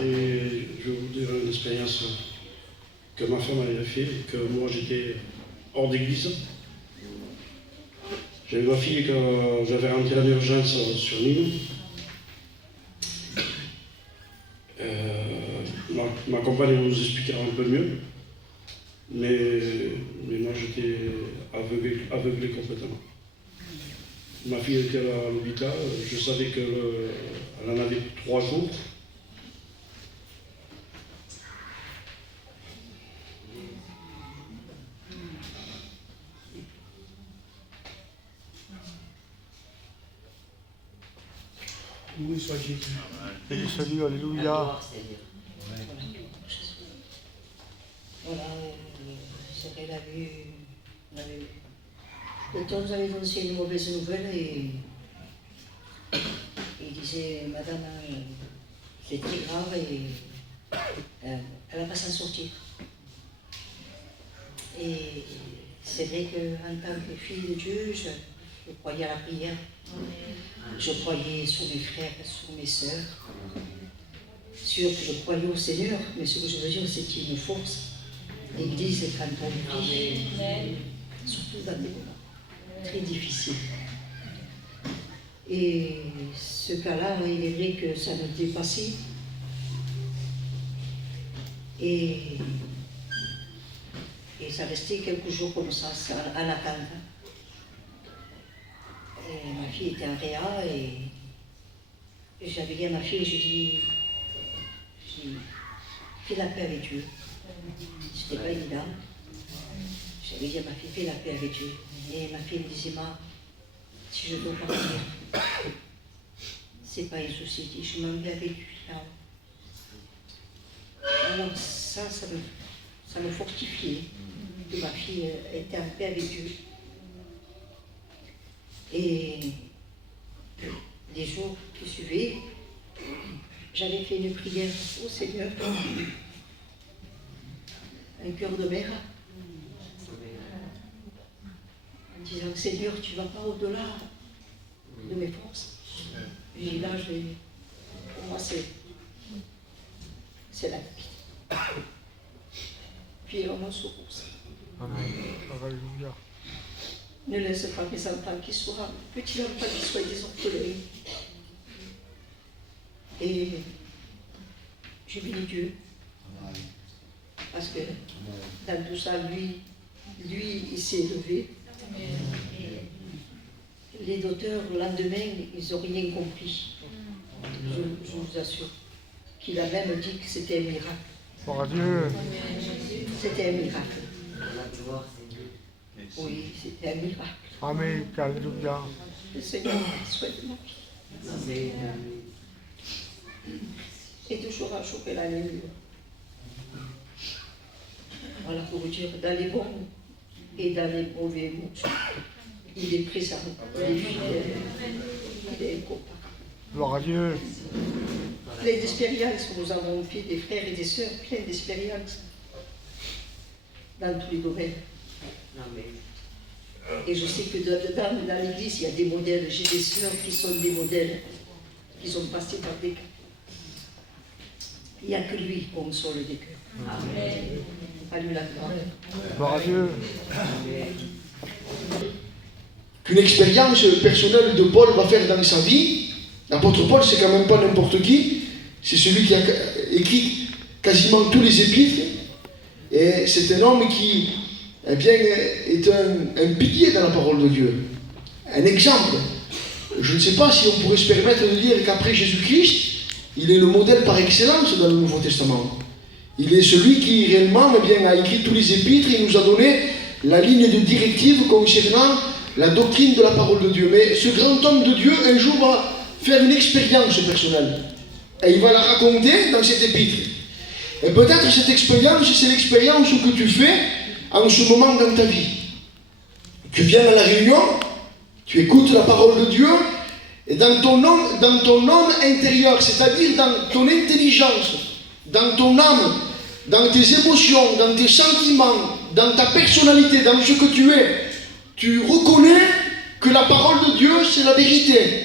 Et je vais vous dire une expérience que ma femme avait fait, que moi j'étais hors d'église. J'avais ma fille que j'avais rentré en urgence sur Nîmes. Ma compagne vous expliquera un peu mieux. Mais moi j'étais aveuglé complètement. Ma fille était à l'hôpital, je savais qu'elle en avait 3 jours. Loué soit Jésus. Jésus soit Dieu, alléluia. Voilà, c'est qu'elle le temps nous avait annoncé une mauvaise nouvelle et il disait, madame, c'est très grave et elle ne va pas s'en sortir. Et c'est vrai qu'en tant que fille de Dieu, je croyais à la prière. Je croyais sur mes frères, sur mes sœurs. Sûr que je croyais au Seigneur, mais ce que je veux dire, c'est une force. L'Église est quand on prie, surtout dans des moments très difficiles. Et ce cas-là, il est vrai que ça nous dépassait. Et ça restait quelques jours comme ça, en attente. Et ma fille était en réa et j'avais dit à ma fille, je dis, fais la paix avec Dieu. C'était pas évident. J'avais dit à ma fille, fais la paix avec Dieu. Et ma fille me disait, ma, si je dois partir, c'est pas un souci, je m'en vais avec lui. Alors ça me fortifiait que ma fille était en paix avec Dieu. Et les jours qui suivaient, j'avais fait une prière au Seigneur, un cœur de mère, en disant, Seigneur, tu ne vas pas au-delà de mes forces. Et là, pour moi, c'est la vie. Puis il en secours. Alléluia. Ne laisse pas mes enfants qui soient petits enfants, qui soient des orphelins. Et je bénis Dieu. Parce que dans tout ça, lui, il s'est élevé. Les docteurs, le lendemain, ils n'ont rien compris. Je vous assure. Qu'il a même dit que c'était un miracle. Gloire à Dieu. C'était un miracle. Oui, c'était un miracle. Amen. Alléluia. Le Seigneur soit de ma vie. Et toujours à choper la lumière. Voilà pour vous dire, dans les bons et dans les mauvais mots, il est présent, il est fidèle, il est incomparable. Gloire à Dieu. Plein d'expériences que nous avons fait, des frères et des sœurs, plein d'expériences dans tous les domaines. Et je sais que dans l'église, il y a des modèles. J'ai des sœurs qui sont des modèles, qui sont passées par des cas. Il n'y a que lui pour me sauver des cœurs. Amen. À lui la gloire. Gloire à Dieu. Qu'une expérience personnelle de Paul va faire dans sa vie. L'apôtre Paul, c'est quand même pas n'importe qui. C'est celui qui a écrit quasiment tous les épîtres. Et c'est un homme qui eh bien, est un pilier dans la parole de Dieu. Un exemple. Je ne sais pas si on pourrait se permettre de dire qu'après Jésus-Christ, il est le modèle par excellence dans le Nouveau Testament. Il est celui qui réellement eh bien, a écrit tous les épîtres et nous a donné la ligne de directive concernant la doctrine de la parole de Dieu. Mais ce grand homme de Dieu, un jour, va faire une expérience personnelle. Et il va la raconter dans cette épître. Et peut-être cette expérience, c'est l'expérience que tu fais en ce moment dans ta vie. Tu viens à la réunion, tu écoutes la parole de Dieu, et dans ton homme intérieur, c'est-à-dire dans ton intelligence, dans ton âme, dans tes émotions, dans tes sentiments, dans ta personnalité, dans ce que tu es, tu reconnais que la parole de Dieu, c'est la vérité.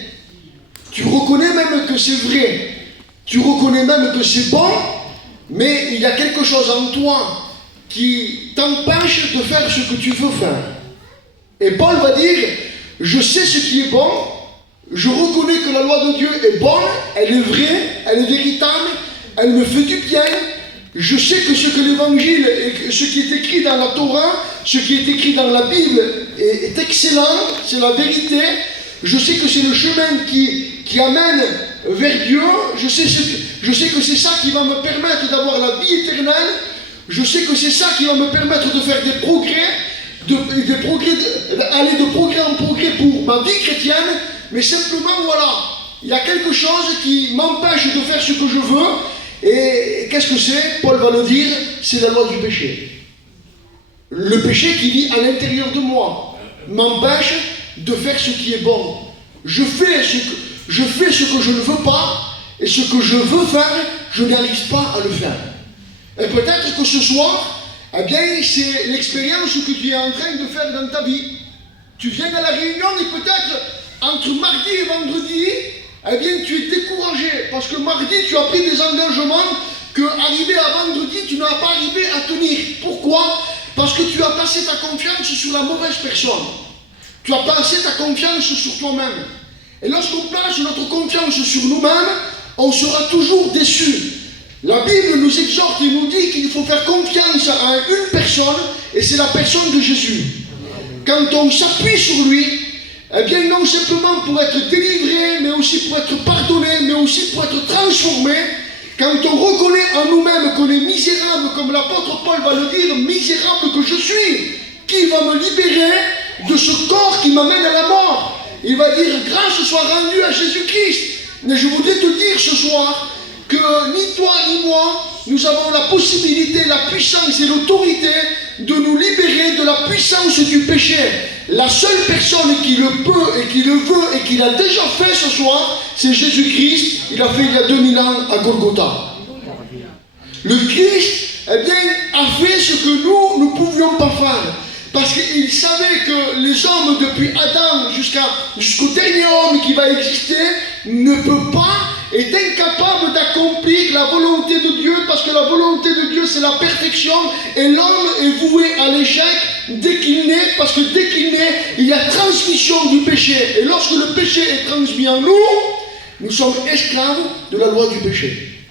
Tu reconnais même que c'est vrai. tu reconnais même que c'est bon, mais il y a quelque chose en toi qui t'empêche de faire ce que tu veux faire. Et Paul va dire, je sais ce qui est bon, je reconnais que la loi de Dieu est bonne, elle est vraie, elle est véritable, elle me fait du bien. Je sais que ce que l'évangile et ce qui est écrit dans la Torah, ce qui est écrit dans la Bible est excellent, c'est la vérité. Je sais que c'est le chemin qui amène vers Dieu. Je sais que c'est ça qui va me permettre d'avoir la vie éternelle. Je sais que c'est ça qui va me permettre de faire des progrès, aller de progrès en progrès pour ma vie chrétienne. Mais simplement, voilà, il y a quelque chose qui m'empêche de faire ce que je veux. Et qu'est-ce que c'est? Paul va le dire, c'est la loi du péché. Le péché qui vit à l'intérieur de moi m'empêche de faire ce qui est bon. Je fais ce que je ne veux pas, et ce que je veux faire, je n'arrive pas à le faire. Et peut-être que ce soir, eh bien, c'est l'expérience que tu es en train de faire dans ta vie. Tu viens à la réunion et peut-être entre mardi et vendredi, eh bien, tu es découragé parce que mardi, tu as pris des engagements que, arrivé à vendredi, tu n'as pas arrivé à tenir. Pourquoi? Parce que tu as placé ta confiance sur la mauvaise personne. Tu as placé ta confiance sur toi-même. Et lorsqu'on place notre confiance sur nous-mêmes, on sera toujours déçu. La Bible nous exhorte et nous dit qu'il faut faire confiance à une personne, et c'est la personne de Jésus. Quand on s'appuie sur lui, eh bien non simplement pour être délivré, mais aussi pour être pardonné, mais aussi pour être transformé, quand on reconnaît en nous-mêmes qu'on est misérable, comme l'apôtre Paul va le dire, misérable que je suis, qui va me libérer de ce corps qui m'amène à la mort? Il va dire, grâce soit rendue à Jésus-Christ. Mais je voudrais te dire ce soir que ni toi ni moi, nous avons la possibilité, la puissance et l'autorité de nous libérer de la puissance du péché. La seule personne qui le peut et qui le veut et qui l'a déjà fait ce soir, c'est Jésus-Christ. Il a fait il y a 2000 ans à Golgotha. Le Christ, eh bien, a fait ce que nous ne pouvions pas faire. Parce qu'il savait que les hommes, depuis Adam jusqu'au dernier homme qui va exister, ne peut pas, est incapable d'accomplir la volonté de Dieu, parce que la volonté de Dieu, c'est la perfection, et l'homme est voué à l'échec dès qu'il naît, parce que dès qu'il naît, il y a transmission du péché. Et lorsque le péché est transmis en nous, nous sommes esclaves de la loi du péché.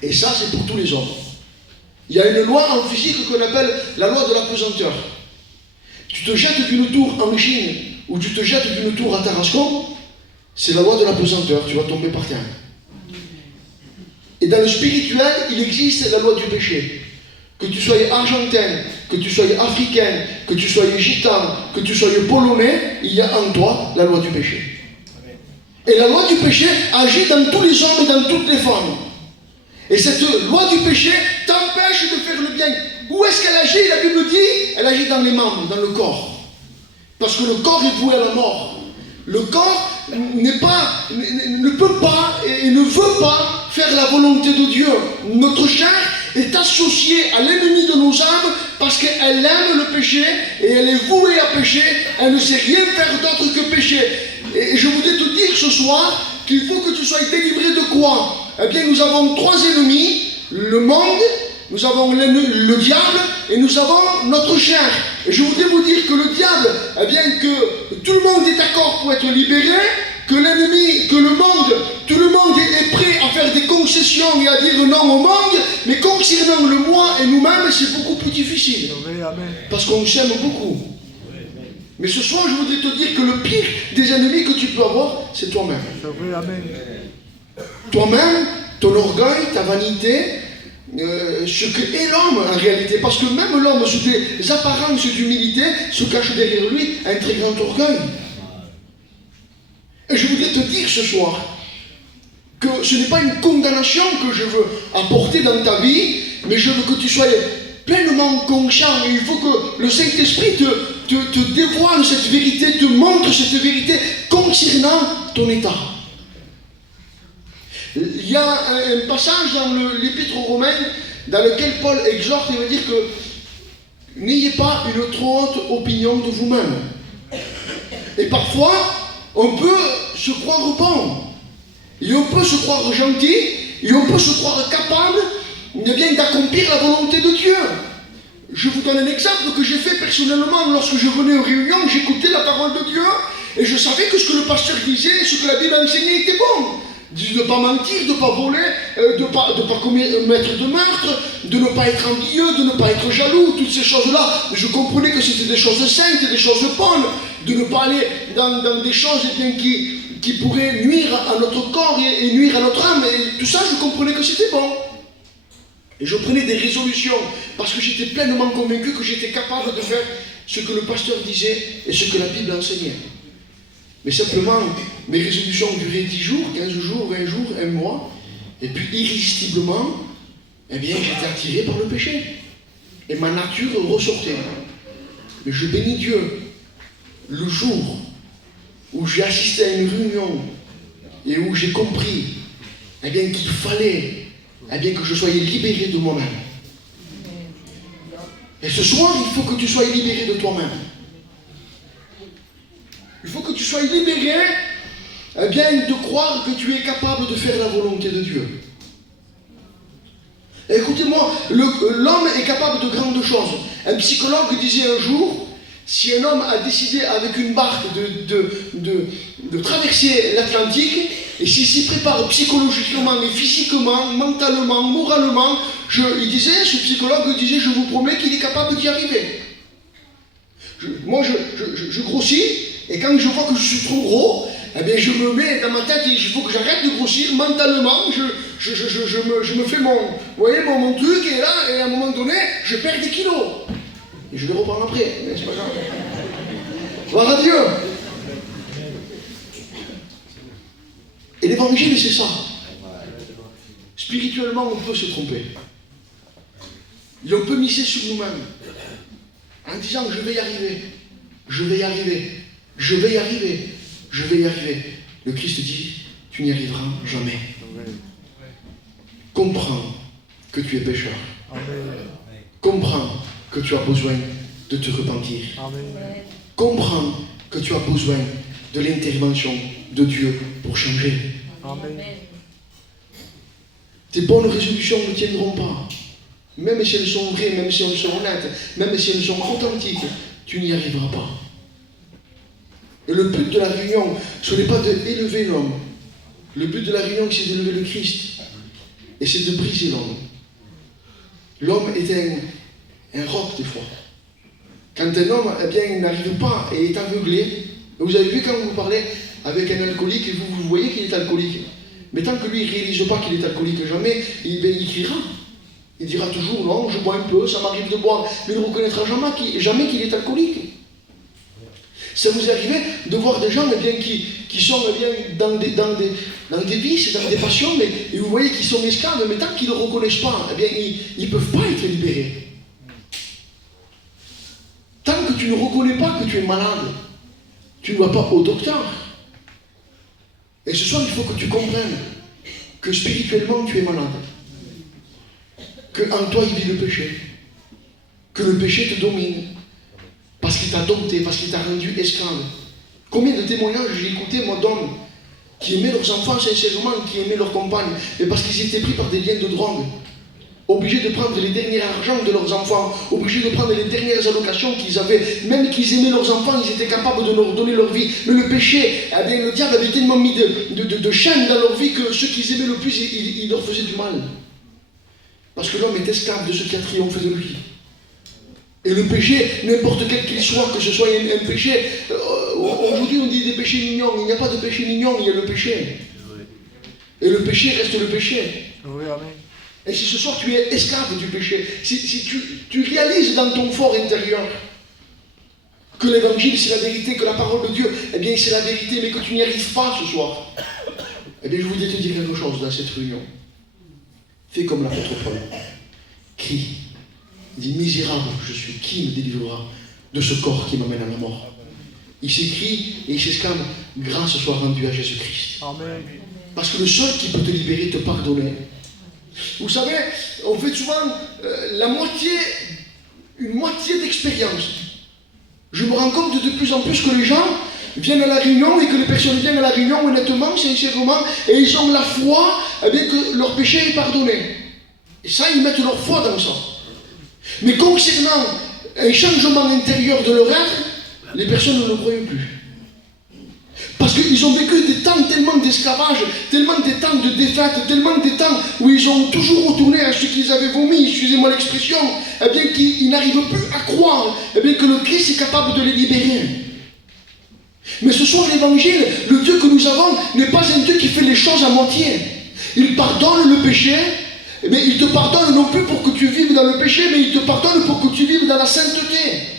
Et ça, c'est pour tous les hommes. Il y a une loi en physique qu'on appelle la loi de la pesanteur. Tu te jettes d'une tour en Chine ou tu te jettes d'une tour à Tarascon, c'est la loi de la pesanteur, tu vas tomber par terre. Et dans le spirituel, il existe la loi du péché. Que tu sois argentin, que tu sois africain, que tu sois gitan, que tu sois polonais, il y a en toi la loi du péché. Et la loi du péché agit dans tous les hommes et dans toutes les femmes. Et cette loi du péché t'empêche de faire le bien. Où est-ce qu'elle agit? La Bible dit, elle agit dans les membres, dans le corps. Parce que le corps est voué à la mort. Le corps ne peut pas et ne veut pas faire la volonté de Dieu. Notre chair est associée à l'ennemi de nos âmes parce qu'elle aime le péché et elle est vouée à pécher. Elle ne sait rien faire d'autre que pécher. Et je voudrais te dire ce soir qu'il faut que tu sois délivré de quoi? Eh bien, nous avons trois ennemis, le monde, nous avons le diable et nous avons notre chair. Et je voudrais vous dire que le diable, eh bien, que tout le monde est d'accord pour être libéré, que l'ennemi, que le monde, tout le monde est prêt à faire des concessions et à dire non au monde, mais concernant le moi et nous-mêmes, c'est beaucoup plus difficile. Parce qu'on s'aime beaucoup. Mais ce soir, je voudrais te dire que le pire des ennemis que tu peux avoir, c'est toi-même. Toi-même, ton orgueil, ta vanité, ce que est l'homme en réalité. Parce que même l'homme, sous des apparences d'humilité, se cache derrière lui un très grand orgueil. Et je voudrais te dire ce soir que ce n'est pas une condamnation que je veux apporter dans ta vie, mais je veux que tu sois pleinement conscient. Et il faut que le Saint-Esprit te dévoile cette vérité, te montre cette vérité concernant ton état. Il y a un passage dans l'Épître aux Romains dans lequel Paul exhorte et veut dire que n'ayez pas une trop haute opinion de vous-même. Et parfois, on peut se croire bon, et on peut se croire gentil, Et on peut se croire capable d'accomplir la volonté de Dieu. Je vous donne un exemple que j'ai fait personnellement. Lorsque je venais aux réunions, j'écoutais la parole de Dieu et je savais que ce que le pasteur disait, ce que la Bible enseignait était bon. De ne pas mentir, de ne pas voler, de ne pas commettre de meurtre, de ne pas être envieux, de ne pas être jaloux, toutes ces choses-là. Je comprenais que c'était des choses saintes, des choses bonnes, de ne pas aller dans des choses qui pourraient nuire à notre corps et nuire à notre âme. Et tout ça, je comprenais que c'était bon. Et je prenais des résolutions parce que j'étais pleinement convaincu que j'étais capable de faire ce que le pasteur disait et ce que la Bible enseignait. Mais simplement, mes résolutions duraient 10 jours, 15 jours, 20 jours, un mois. Et puis irrésistiblement, j'étais attiré par le péché. Et ma nature ressortait. Mais je bénis Dieu. Le jour où j'ai assisté à une réunion et où j'ai compris qu'il fallait que je sois libéré de moi-même. Et ce soir, il faut que tu sois libéré de toi-même. Il faut que tu sois libéré de croire que tu es capable de faire la volonté de Dieu. Et écoutez-moi, l'homme est capable de grandes choses. Un psychologue disait un jour, si un homme a décidé avec une barque de traverser l'Atlantique, et s'il s'y prépare psychologiquement et physiquement, mentalement, moralement, ce psychologue disait, je vous promets qu'il est capable d'y arriver. Moi, je grossis, et quand je vois que je suis trop gros, je me mets dans ma tête, il faut que j'arrête de grossir mentalement, je me fais mon truc, et là, et à un moment donné, je perds des kilos. Et je les reprends après, mais c'est pas grave. Gloire à Dieu. Et l'évangile, c'est ça. Spirituellement, on peut se tromper. Et on peut miser sur nous-mêmes. En disant, je vais y arriver. Je vais y arriver. Je vais y arriver. Je vais y arriver. Le Christ dit, tu n'y arriveras jamais. Comprends que tu es pécheur. Comprends que tu as besoin de te repentir. Comprends que tu as besoin de l'intervention de Dieu pour changer. Amen. Tes bonnes résolutions ne tiendront pas. Même si elles sont vraies, même si elles sont honnêtes, même si elles sont authentiques, tu n'y arriveras pas. Et le but de la réunion, ce n'est pas d'élever l'homme. Le but de la réunion, c'est d'élever le Christ. Et c'est de briser l'homme. L'homme est un roc des fois. Quand un homme il n'arrive pas et est aveuglé, vous avez vu quand vous parlez avec un alcoolique et vous voyez qu'il est alcoolique. Mais tant que lui ne réalise pas qu'il est alcoolique, jamais, il criera. Il dira toujours, non, je bois un peu, ça m'arrive de boire. Mais il ne reconnaîtra jamais qu'il est alcoolique. Ça vous arrive de voir des gens qui sont dans des vices, dans des passions, et vous voyez qu'ils sont esclaves, mais tant qu'ils ne le reconnaissent pas, ils ne peuvent pas être libérés. Tant que tu ne reconnais pas que tu es malade, tu ne vas pas au docteur. Et ce soir, il faut que tu comprennes que spirituellement, tu es malade. qu'en toi il vit le péché, que le péché te domine, parce qu'il t'a dompté, parce qu'il t'a rendu esclave. Combien de témoignages j'ai écouté, moi, d'hommes qui aimaient leurs enfants sincèrement, qui aimaient leurs compagnes, mais parce qu'ils étaient pris par des liens de drogue, obligés de prendre les derniers argents de leurs enfants, obligés de prendre les dernières allocations qu'ils avaient, même qu'ils aimaient leurs enfants, ils étaient capables de leur donner leur vie. Mais le péché, eh bien, le diable avait tellement mis de chaînes dans leur vie que ceux qu'ils aimaient le plus, il leur faisait du mal. Parce que l'homme est esclave de ce qui a triomphé de lui. Et le péché, n'importe quel qu'il soit, que ce soit un péché, aujourd'hui on dit des péchés mignons, il n'y a pas de péché mignon, il y a le péché. Et le péché reste le péché. Oui, amen. Et si ce soir tu es esclave du péché, si tu réalises dans ton fort intérieur que l'évangile c'est la vérité, que la parole de Dieu, eh bien c'est la vérité, mais que tu n'y arrives pas ce soir, eh bien je voudrais te dire quelque chose dans cette réunion. Fais comme l'apôtre Paul. Crie. Il dit, misérable je suis, qui me délivrera de ce corps qui m'amène à la mort? Il s'écrie et il s'exclame, grâce soit rendue à Jésus-Christ. Amen. Parce que le seul qui peut te libérer, te pardonner. Vous savez, on fait souvent une moitié d'expérience. Je me rends compte de plus en plus que les gens, viennent à la réunion et que les personnes viennent à la réunion honnêtement, sincèrement, et ils ont la foi que leur péché est pardonné. Et ça, ils mettent leur foi dans ça. Mais concernant un changement intérieur de leur être, les personnes ne le croient plus. Parce qu'ils ont vécu des temps tellement d'esclavage, tellement des temps de défaite, tellement des temps où ils ont toujours retourné à ce qu'ils avaient vomi, excusez-moi l'expression, qu'ils n'arrivent plus à croire que le Christ est capable de les libérer. Mais ce soir, l'évangile, le Dieu que nous avons, n'est pas un Dieu qui fait les choses à moitié. Il pardonne le péché, mais il te pardonne non plus pour que tu vives dans le péché, mais il te pardonne pour que tu vives dans la sainteté.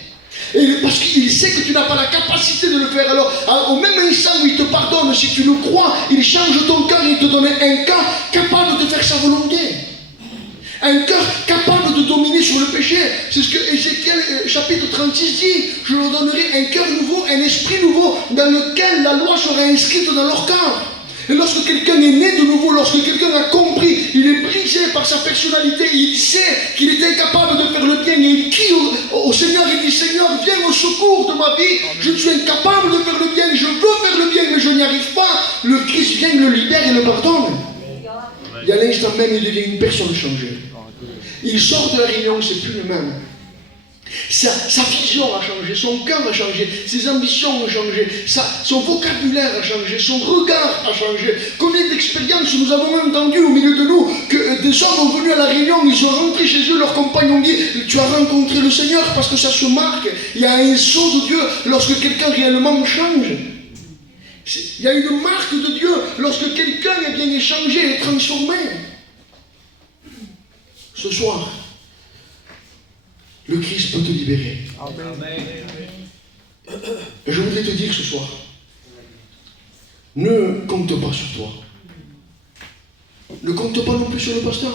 Et parce qu'il sait que tu n'as pas la capacité de le faire. Alors, au même instant où il te pardonne, si tu le crois, il change ton cœur et il te donne un cœur capable de faire sa volonté. Un cœur capable de dominer sur le péché. C'est ce que Ézéchiel chapitre 36 dit. Je leur donnerai un cœur nouveau, un esprit nouveau, dans lequel la loi sera inscrite dans leur cœur. Et lorsque quelqu'un est né de nouveau, lorsque quelqu'un a compris, il est brisé par sa personnalité, il sait qu'il est incapable de faire le bien et il crie au Seigneur et dit Seigneur, viens au secours de ma vie, je suis incapable de faire le bien, je veux faire le bien mais je n'y arrive pas. Le Christ vient, le libère et le pardonne. Et à l'instant même, il devient une personne changée. Il sort de la réunion, c'est plus le même. Sa vision a changé, son cœur a changé, ses ambitions ont changé, son vocabulaire a changé, son regard a changé. Combien d'expériences nous avons entendu au milieu de nous que des hommes sont venus à la réunion, ils sont rentrés chez eux, leurs compagnons ont dit tu as rencontré le Seigneur, parce que ça se marque. Il y a un sceau de Dieu lorsque quelqu'un réellement change. Il y a une marque de Dieu lorsque quelqu'un est bien changé et transformé. Ce soir, le Christ peut te libérer. Amen. Et je voudrais te dire ce soir, ne compte pas sur toi. Ne compte pas non plus sur le pasteur.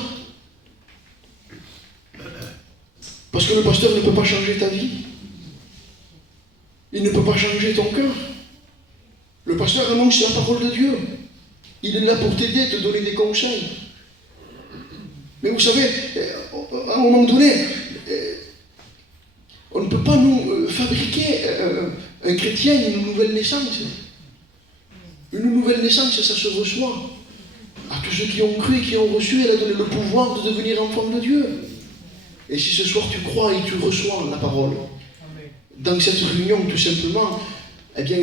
Parce que le pasteur ne peut pas changer ta vie. Il ne peut pas changer ton cœur. Le pasteur annonce la parole de Dieu. Il est là pour t'aider, te donner des conseils. Mais vous savez, à un moment donné, on ne peut pas nous fabriquer un chrétien une nouvelle naissance. Une nouvelle naissance, ça se reçoit. À tous ceux qui ont cru et qui ont reçu, elle a donné le pouvoir de devenir enfant de Dieu. Et si ce soir tu crois et tu reçois la parole, dans cette réunion tout simplement, eh bien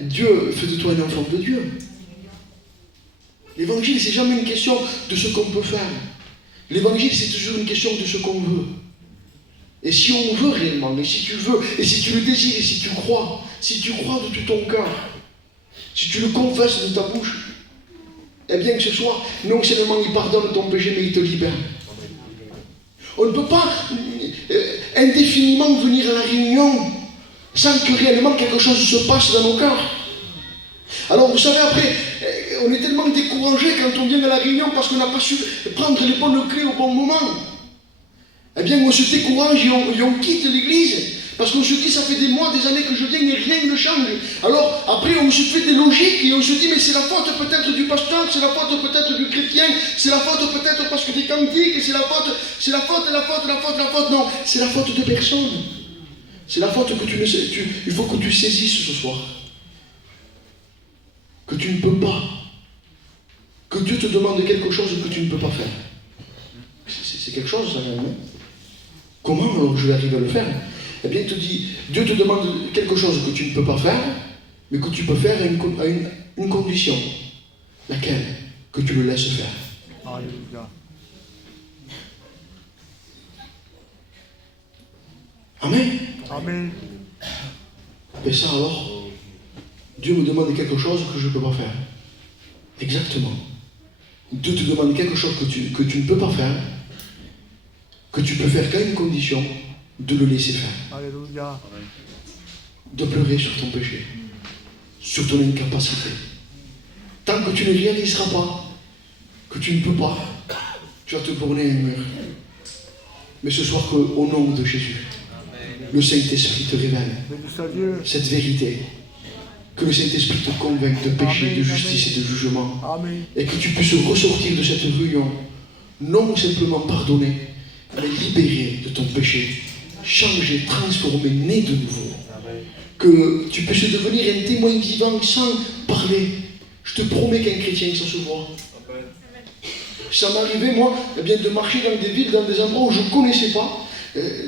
Dieu fait de toi un enfant de Dieu. L'évangile, c'est jamais une question de ce qu'on peut faire. L'évangile, c'est toujours une question de ce qu'on veut. Et si on veut réellement, et si tu veux, et si tu le désires, et si tu crois de tout ton cœur, si tu le confesses de ta bouche, eh bien que ce soir, non seulement il pardonne ton péché, mais il te libère. On ne peut pas indéfiniment venir à la réunion sans que réellement quelque chose se passe dans nos cœurs. Alors vous savez, après, on est tellement découragé quand on vient à la réunion parce qu'on n'a pas su prendre les bonnes clés au bon moment. Eh bien, on se décourage et on quitte l'église parce qu'on se dit, ça fait des mois, des années que je viens et rien ne change. Alors, après, on se fait des logiques et on se dit, mais c'est la faute peut-être du pasteur, c'est la faute peut-être du chrétien, c'est la faute peut-être parce que des cantiques, et c'est la faute. Non, c'est la faute de personne. C'est la faute que il faut que tu saisisses ce soir. Que tu ne peux pas. Que Dieu te demande quelque chose que tu ne peux pas faire. C'est quelque chose, ça, même. Comment alors je vais arriver à le faire? Eh bien, il te dit, Dieu te demande quelque chose que tu ne peux pas faire, mais que tu peux faire à une condition. Laquelle? Que tu le laisses faire. Alléluia. Amen. Amen. Et ça alors, Dieu me demande quelque chose que je ne peux pas faire. Exactement. Dieu te demande quelque chose que tu ne peux pas faire, que tu peux faire qu'à une condition, de le laisser faire. Alléluia. De pleurer sur ton péché, sur ton incapacité. Tant que tu ne réaliseras pas que tu ne peux pas, tu vas te borner à un mur. Mais ce soir, au nom de Jésus, le Saint-Esprit te révèle cette vérité. Que le Saint-Esprit te convainque de péché, de justice et de jugement. Amen. Et que tu puisses ressortir de cette réunion, non simplement pardonné, mais libéré de ton péché, changé, transformé, né de nouveau. Amen. que tu peux se devenir un témoin vivant sans parler. Je te promets qu'un chrétien, ça se voit. Ça m'arrivait, moi, eh bien, de marcher dans des villes, dans des endroits où je ne connaissais pas.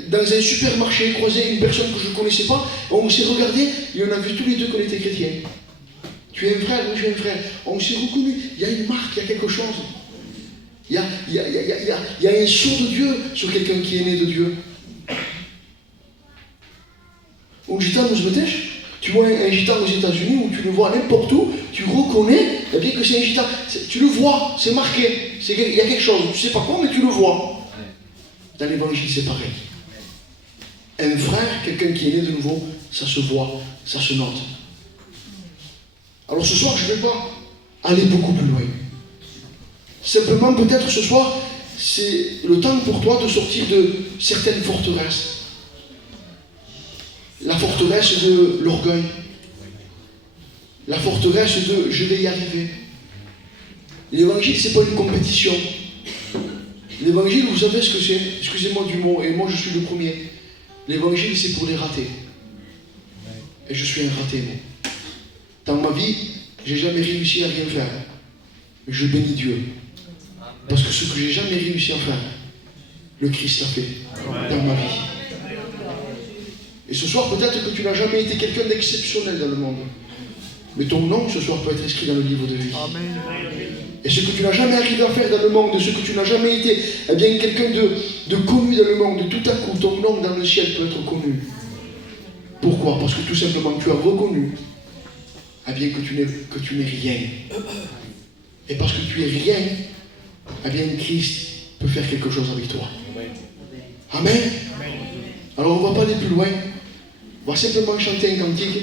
Dans un supermarché, croiser une personne que je ne connaissais pas, on s'est regardé et on a vu tous les deux qu'on était chrétiens. Tu es un frère, oui, je suis un frère. On s'est reconnus. Il y a une marque, il y a quelque chose. Il y a un sceau de Dieu sur quelqu'un qui est né de Dieu. Un gitano se metèche, tu vois un gitano aux États-Unis ou tu le vois n'importe où, tu reconnais eh bien que c'est un gitano. Tu le vois, c'est marqué. Il y a quelque chose. Tu ne sais pas quoi, mais tu le vois. Dans l'évangile, c'est pareil. Un frère, quelqu'un qui est né de nouveau, ça se voit, ça se note. Alors ce soir, je ne vais pas aller beaucoup plus loin. Simplement, peut-être ce soir, c'est le temps pour toi de sortir de certaines forteresses. La forteresse de l'orgueil. La forteresse de « je vais y arriver ». L'évangile, ce n'est pas une compétition. L'évangile, vous savez ce que c'est? Excusez-moi du mot, et moi je suis le premier. L'évangile, c'est pour les ratés. Et je suis un raté, moi. Dans ma vie, je n'ai jamais réussi à rien faire. Mais je bénis Dieu. Parce que ce que j'ai jamais réussi à faire, le Christ l'a fait dans ma vie. Et ce soir, peut-être que tu n'as jamais été quelqu'un d'exceptionnel dans le monde. Mais ton nom, ce soir, peut être inscrit dans le livre de vie. Amen. Et ce que tu n'as jamais arrivé à faire dans le monde, ce que tu n'as jamais été, eh bien, quelqu'un de connu dans le monde, tout à coup, ton nom dans le ciel peut être connu. Pourquoi? Parce que tout simplement, tu as reconnu, eh bien, que tu n'es rien. Et parce que tu es rien, eh bien, Christ peut faire quelque chose avec toi. Amen. Alors, on ne va pas aller plus loin. On va simplement chanter un cantique.